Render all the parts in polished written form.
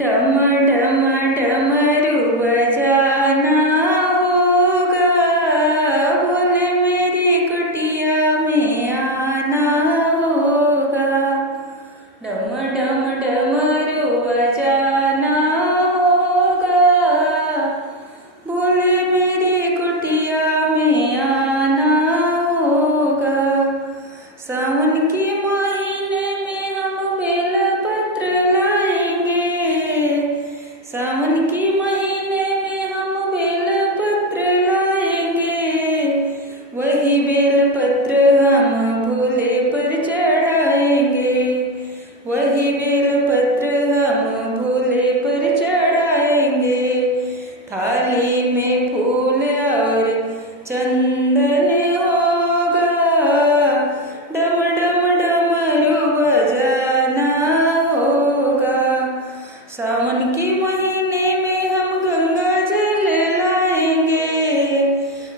डम डम डमरू बजाना होगा, बोले मेरी कुटिया में आना होगा। डम डम डमरू बजाना होगा, बोले मेरी कुटिया में आना होगा। सावन के महीने में हम बेलपत्र लाएंगे, सावन के महीने में हम बेलपत्र लाएंगे। वही बेलपत्र हम भोले पर चढ़ाएंगे, वही बेलपत्र हम भोले पर चढ़ाएंगे। थाली में फूल और चंदन होगा, डम डम डमरू बजाना होगा। सावन के महीने में हम गंगा जल लाएंगे,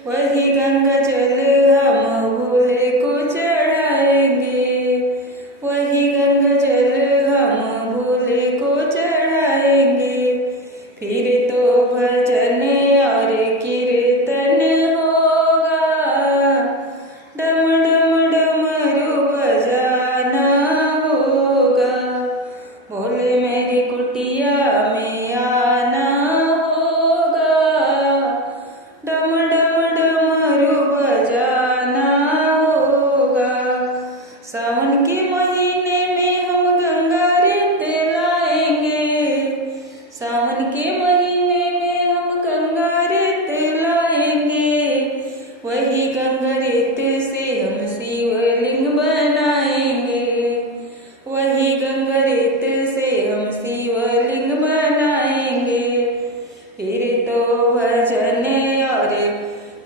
वही गंगा जल हम भोले को चढ़ाएंगे, वही गंगा जल हम भोले को चढ़ाएंगे। फिर तो भजन और कीर्तन होगा, डम डम डमरू बजाना होगा। भोले मेरी कुटिया में आना होगा, डम डम डमरू बजाना होगा। सावन के महीने में हम गंगा रेत लाएंगे, सावन के महीने में हम गंगा रेत लाएंगे। वही गंगा रेत से हम शिवलिंग बनाएंगे, वही गंगा रेत से हम शिवलिंग बनाएंगे। फिर तो भजन और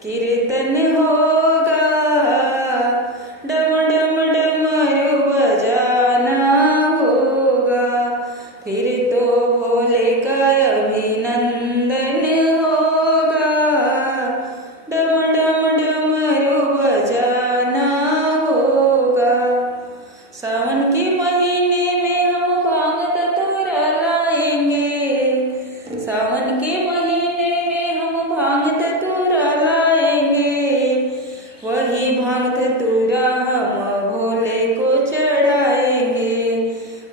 कीर्तन होगा, डम डम डमरू बजाना होगा। फिर तो भोले का अभिनंदन होगा, डम डम डमरू बजाना होगा। सावन के महीने में हम भांग धतूरा लाएंगे, सावन के महीने में हम भांग धतूरा लाएंगे। वही भांग धतूरा हम भोले को चढ़ाएंगे,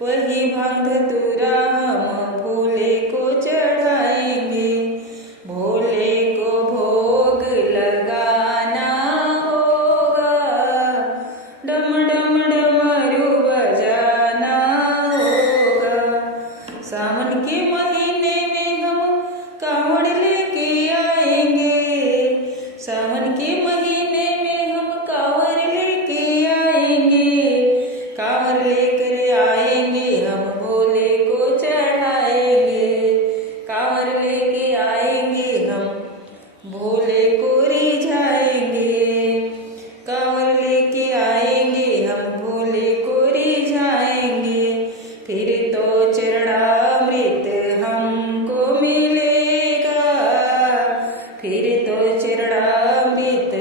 वही भांग धतूरा हम भोले को चढ़ाएंगे। भोले को भोग लगाना होगा, डम डम डमरू बजाना होगा। सावन के महीने में हम कांवड़ लेके आएंगे, सावन के महीने में हम कांवर लेके आएंगे। कांवर लेकर आएंगे हम भोले को चढ़ाएंगे, कांवर लेके आएंगे हम भोले को रिझाएंगे, कांवर लेके आएंगे हम भोले को रिझाएंगे। फिर तो चरणामृत हमको मिलेगा, फिर तो चरणामृत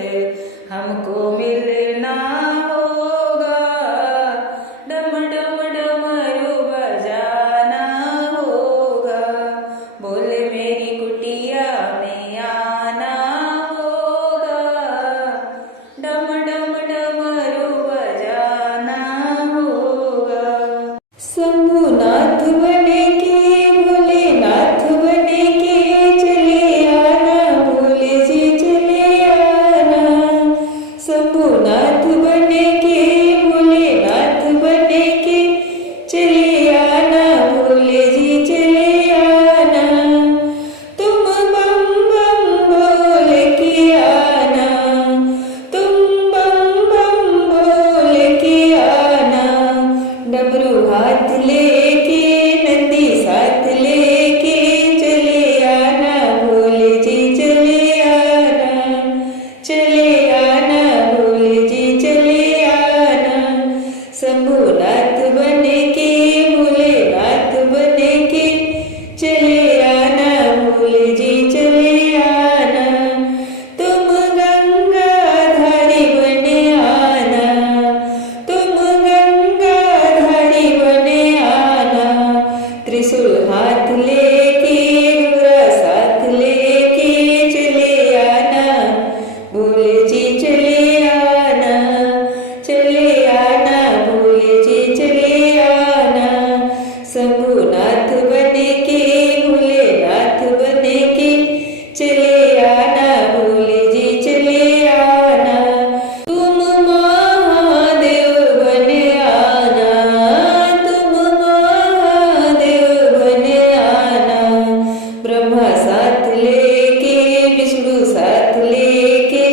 हमको मिलना होगा, डम डम डमरू बजाना होगा। बोले मेरी कुटिया में आना होगा, डम डम डमरू बजाना होगा। शंभुनाथ बने के भोलेनाथ बने के चले आना, भोले जी चले आना। शंभुनाथ बने के भोलेनाथ बने के चले आना, भोले जी चले आना। तुम बम बम बोल के आना, तुम बम बम बोल के आना। डमरू हाथ लेके नंदी साथ लेके चले आना, भोले जी चले आना, चले आना, भोले जी चले आना। शंभुनाथ बने के भोलेनाथ बने के चले आना, भोले जी चले आना। तुम गंगाधारी बने आना, तुम गंगाधारी बने आना। त्रिशूल हाथ लेके गोरा साथ लेके चले आना, भोले जी चले आना, चले आना भोले जी चले आना। शंभुनाथ बने के भोलेनाथ बने के चले आना, भोले जी चले आना। तुम महादेव बन आना, तुम महादेव बन आना। ब्रह्मा साथ लेके विष्णु साथ लेके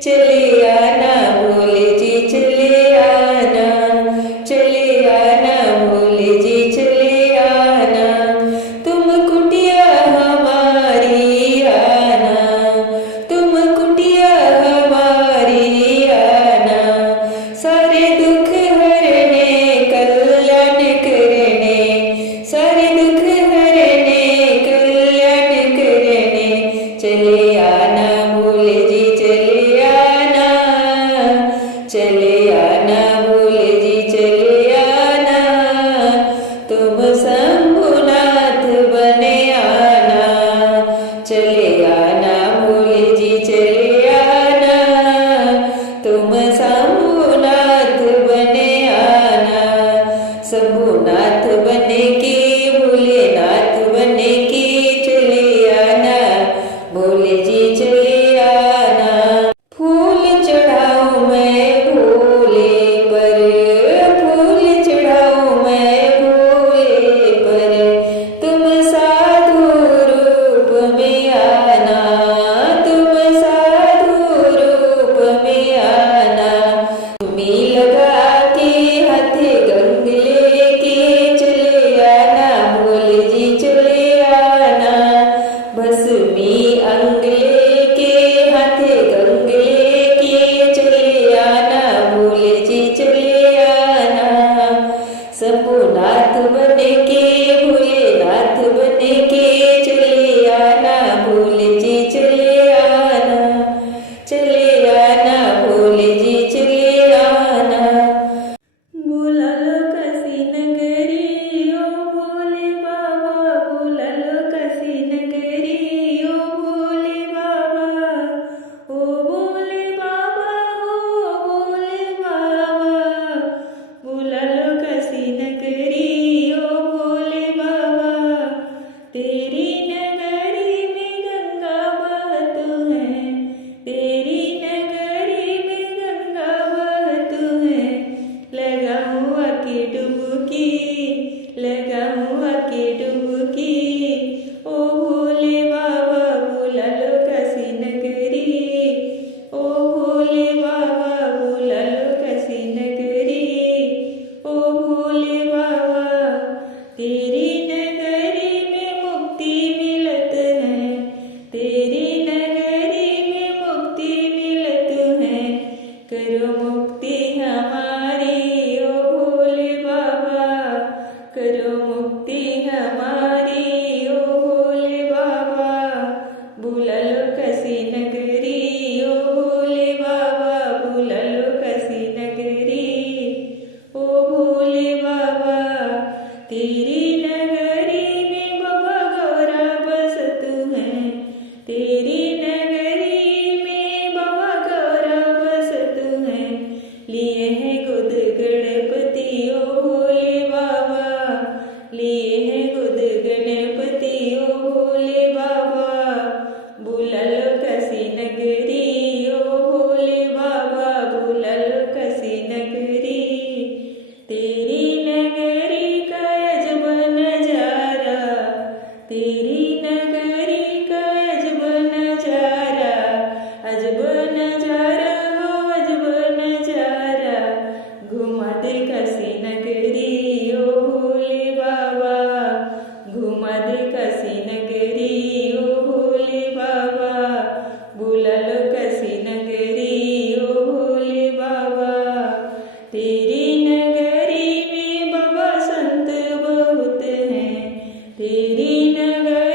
चले आना, भोले जी चले आना, चले आना भोले जी चले आना। तुम कुटिया हमारी आना, तुम कुटिया हमारी आना। सारे दुख हरने कल्याण करने, सारे दुख हरने कल्याण करने चले आना, भोले जी चले आना, चले आना भोले जी चले आना। तुम शंभुनाथ बने आना, चले आना भोले जी चले आना। तुम शंभुनाथ बने आना, शंभुनाथ बने के भोलेनाथ बने के चले आना, भोले जी चले आना। फूल चढ़ाऊं मैं भोले पर, फूल चढ़ाऊं मैं भोले पर। तुम साधु रूप में आना, तुम साधु रूप में आना। तुम्हें लगा के हाथे गंग लेके चले आना, भोले जी चले आना। भस्मी अंग लेके हाथे गंग लेके चले आना, भोले जी चले आना। शंभुनाथ बने के भोलेनाथ बने के चले आना, भोले जी चले आना, चले आना भोले जी चले आना। बुला लो काशी नगरी ओ भोले बाबा, बुला लो काशी नगरी ओ भोले बाबा, ओ भोले बाबा, ओ भोले बाबा। बुला लो काशी नगरी ओ भोले बाबा। तेरी नगरी में गंगा बहत है, तेरी नगरी में गंगा बहत है। लगाऊं आके डुबकी, लगाऊं आके डुबकी ओ भोले बाबा। बुला लो काशी नगरी ओ भोले बाबा, बुला लो काशी नगरी ओ भोले बाबा। तेरी नगरी में मुक्ति मिलत है, तेरी नगरी में मुक्ति मिलत है। करो मुक्ति हमारी ओ भोले बाबा, करो मुक्ति हमारी ओ भोले बाबा। बुला लो काशी नगरी ओ भोले बाबा, बुला लो काशी नगरी ओ भोले बाबा। तेरी नगरी में बाबा गौरा बसत है, तेरी नगरी में बाबा गौरा बसत है। लिए हैं गोद गणपति ओ भोले बाबा, लिए हैं गोद गणपति ओ भोले बाबा। बुला लो काशी नगरी ओ भोले बाबा, बुला लो काशी नगरी। तेरी नगरी का अजब नजारा, तेरी नगरी का अजब नजारा। अजब नजारा हो अजब नजारा। घुमा दे काशी नगरी ओ भोले बाबा, घुमा दे काशी नगरी ओ भोले बाबा। बुला लो काशी नगरी ओ भोले बाबा। तेरी नगरी में बाबा संत बहुत हैं, तेरी नगरी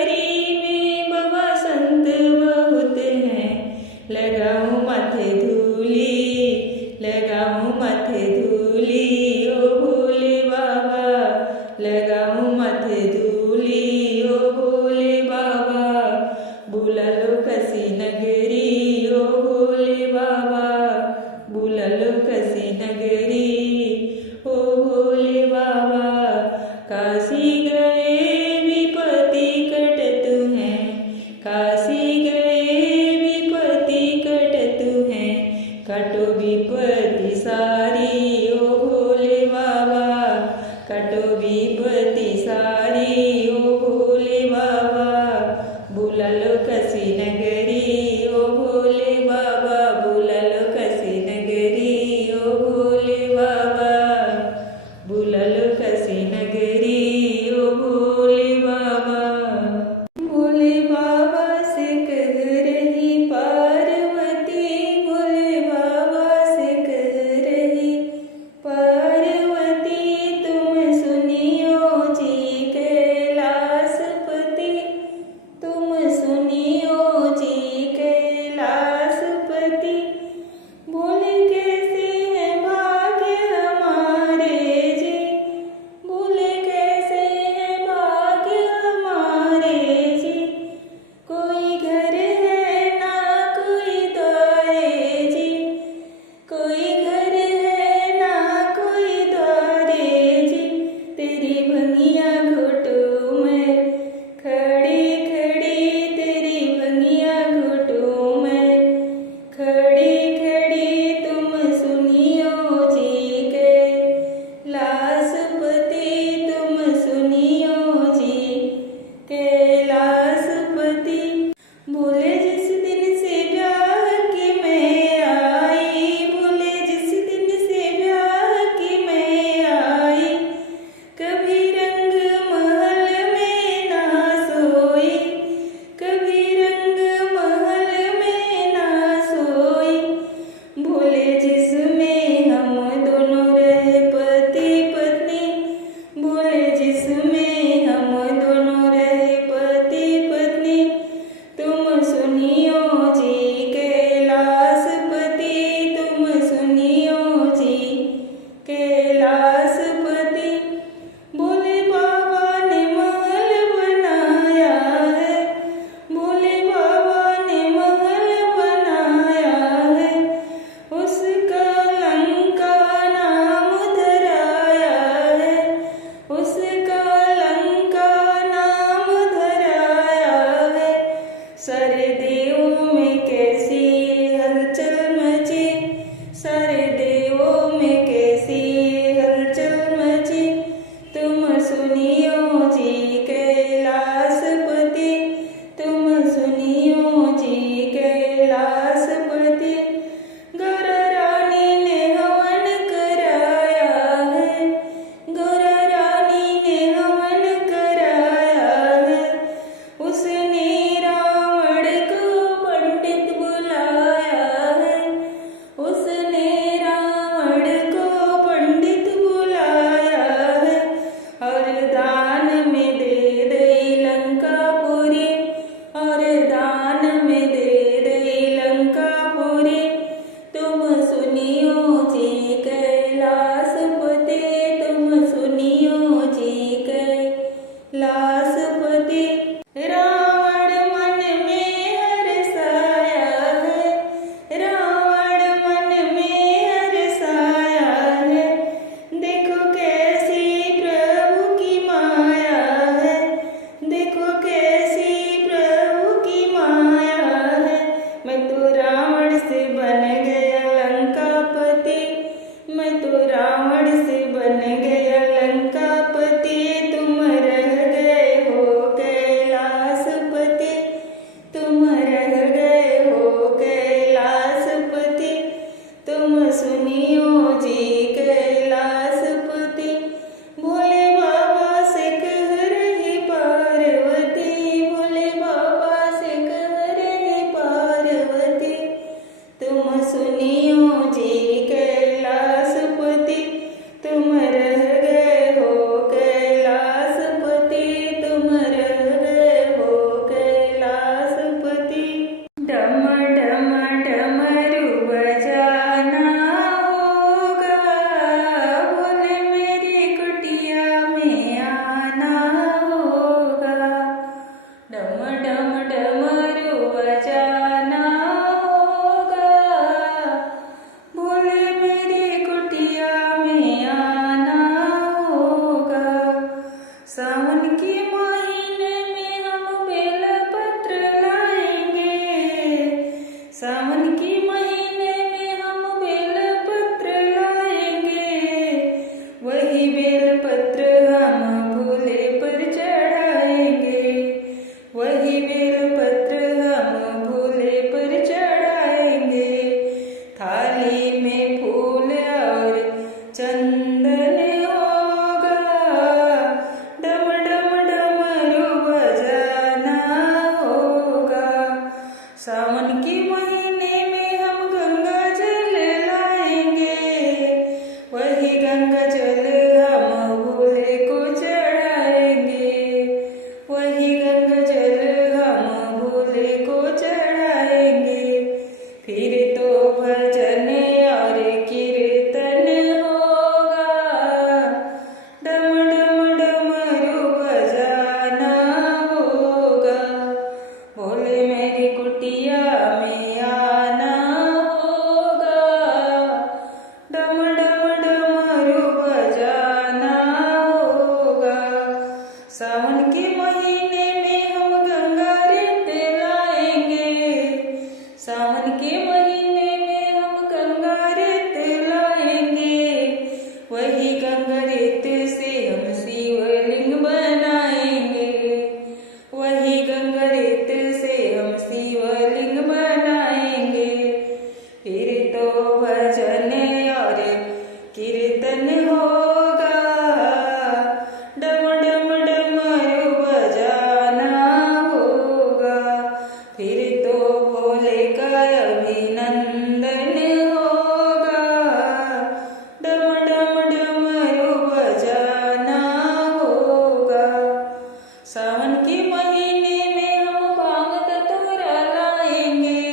सावन के महीने में हम भांग धतूरा लाएंगे।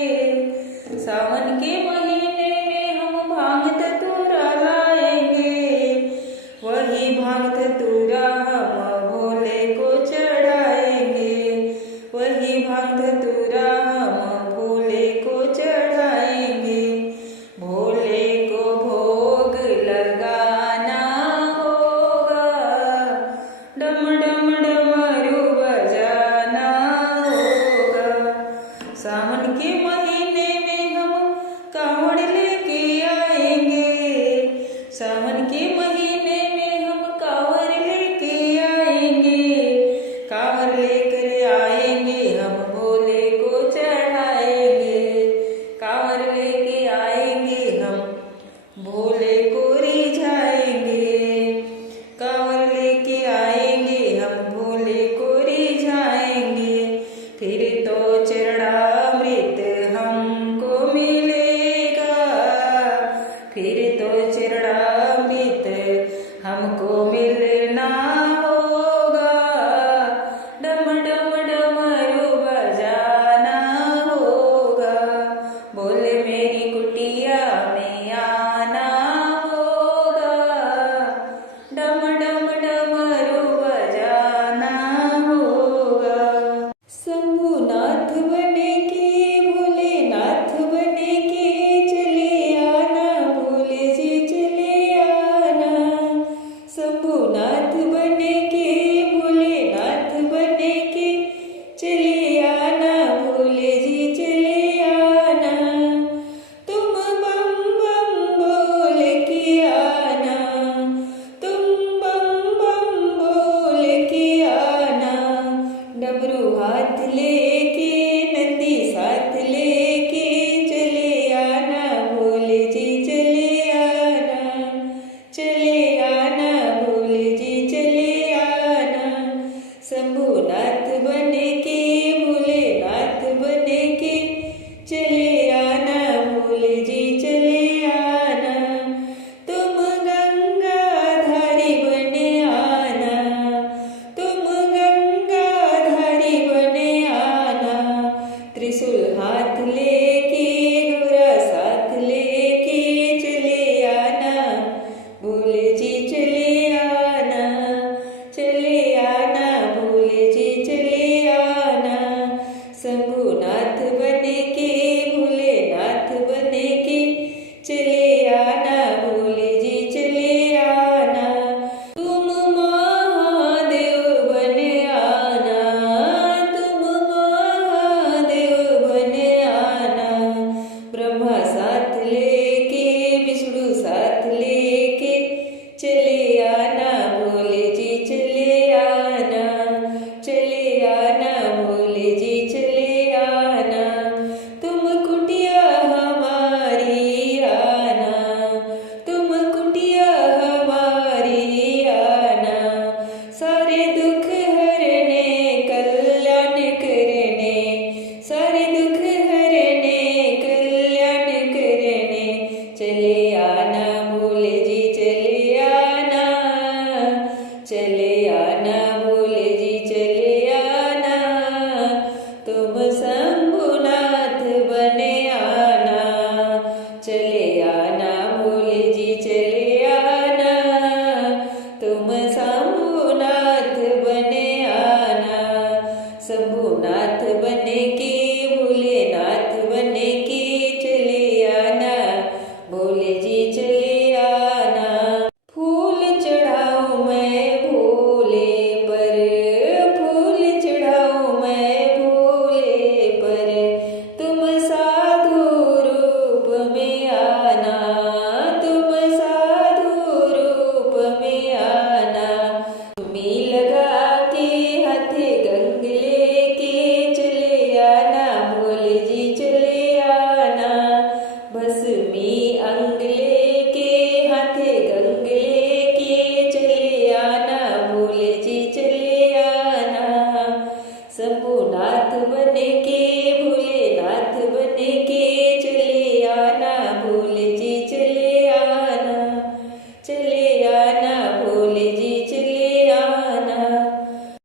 सावन के महीने में हम भांग धतूरा लाएंगे। वही भांग धतूरा हम भोले को चढ़ाएंगे। वही भांग धतूरा हम भोले को चढ़ाएंगे। भोले को भोग लगाना होगा, डम डम डमरू बजाना होगा। सावन के महीने में हम कांवड़ लेके आएंगे। सावन के महीने में हम कांवड़ लेके आएंगे। कांवड़ लेकर आएंगे, हम भोले को चढ़ाएंगे। कांवड़ लेके आएंगे, हम भोले को रिझाएंगे। कांवड़ लेके आएंगे, हम भोले को रिझाएंगे। फिर तो चरणामृत हमको मिलेगा। फिर तो चरणामृत हमको मिलना होगा। डम डम डमरू बजाना होगा। बोले मेरी कुटिया में आना होगा। डम डम डमरू बजाना होगा। शंभुनाथ बने के भोलेनाथ बने के चले आना, भोले जी चले आना। शंभुनाथ बने के भोलेनाथ बने के चले आना, भोले जी चले आना। तुम बम बम बोल के आना। तुम बम बम बोल के आना। डमरू हाथ लेके नंदी साथ लेके चले आना, भोले जी चले आना। चले आना, भोले जी चले आना। शंभुनाथ बने के भोलेनाथ बने के चले आना, भोले जी चले आना। तुम गंगाधारी बने आना। तुम गंगाधारी बने आना। त्रिशूल हाथ लेके गौरा साथ लेके चले आना, भोले जी चले आना। चले आना, भोले जी चले आना। शंभुनाथ बने के भोलेनाथ बने के चले आना, भोले जी चले आना। तुम महादेव बने आना। तुम महादेव बने आना। ब्रह्मा साथ लेके विष्णु साथ लेके चले आना, भोले जी चले आना। चले आना, भोले जी चले आना। तुम कुटिया हमारी आना। तुम कुटिया हमारी आना। सारे दुख हरने कल्याण करने। सारे दुख हरने कल्याण करने चले आना, भोले जी चले आना। चले आना, भोले जी चले आना। तुम शंभुनाथ बने आना। चले आना, भोले जी चले आना। तुम शंभुनाथ बने आना। शंभुनाथ बने के भोलेनाथ बने के चले आना, भोले जी चले आना। फूल चढ़ाऊं मैं भोले पर। फूल चढ़ाऊं मैं भोले पर। तुम साधु रूप में आना। तुम साधु रूप में आना। तुम्हें लगा के हाथ गंग लेके चले आना, भोले जी चले आना। भस्मी अंग लेके हाथ गंग लेके चले आना, भोले जी चले आना। शंभुनाथ बने के